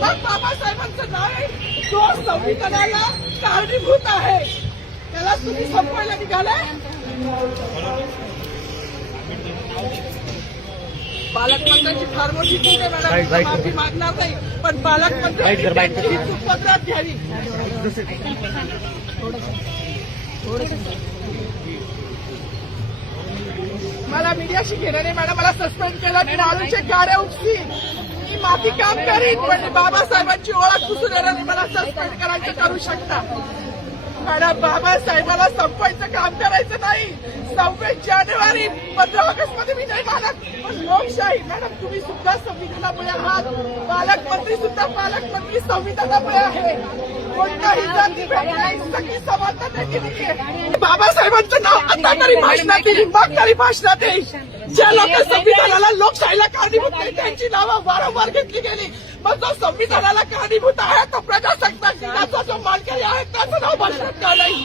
मग बाबासाहेबांचं नाव आहे जो संविधानाला कारणीभूत आहे त्याला तुम्ही संपवायला निघालाय. पालकमंत्र्यांची फार मोठी चूक आहे मॅडम, माफी मागणार नाही, पण पालकमंत्र्यांची सुपत्रात घ्यावी. मला मीडियाशी घेणं नाही मॅडम, मला सस्पेंड केलं, मी नारूचे गाड्या उपसी, मी माफी काम करीन, पण बाबासाहेबांची ओळख पुसून येणार नाही. मला सस्पेंड करायचं करू शकता मॅडम. बाबासाहेबाला संपवायचं काम करायचं नाही. 26 जानेवारी 15 ऑगस्ट मध्ये मी नाही मानत, पण लोकशाही मॅडम तुम्ही सुद्धा संविधानामुळे आहात, पालकमंत्री सुद्धा पालकमंत्री संविधानामुळे आहे. कोणताही जाती भेट सगळी समानता त्याची नाहीये. बाबासाहेबांचं नाव आता तरी भाषणात येईल, मग तरी भाषणात येईल. ज्या लोक संविधानाला लोकशाहीला कारणीभूत नाही त्यांची नावं वारंवार घेतली गेली, मग जो संविधानाला कारणीभूत आहे तो प्रजासत्ताक दिनाचा जो मानकरी आहे त्याचं नाव भाषणात का नाही.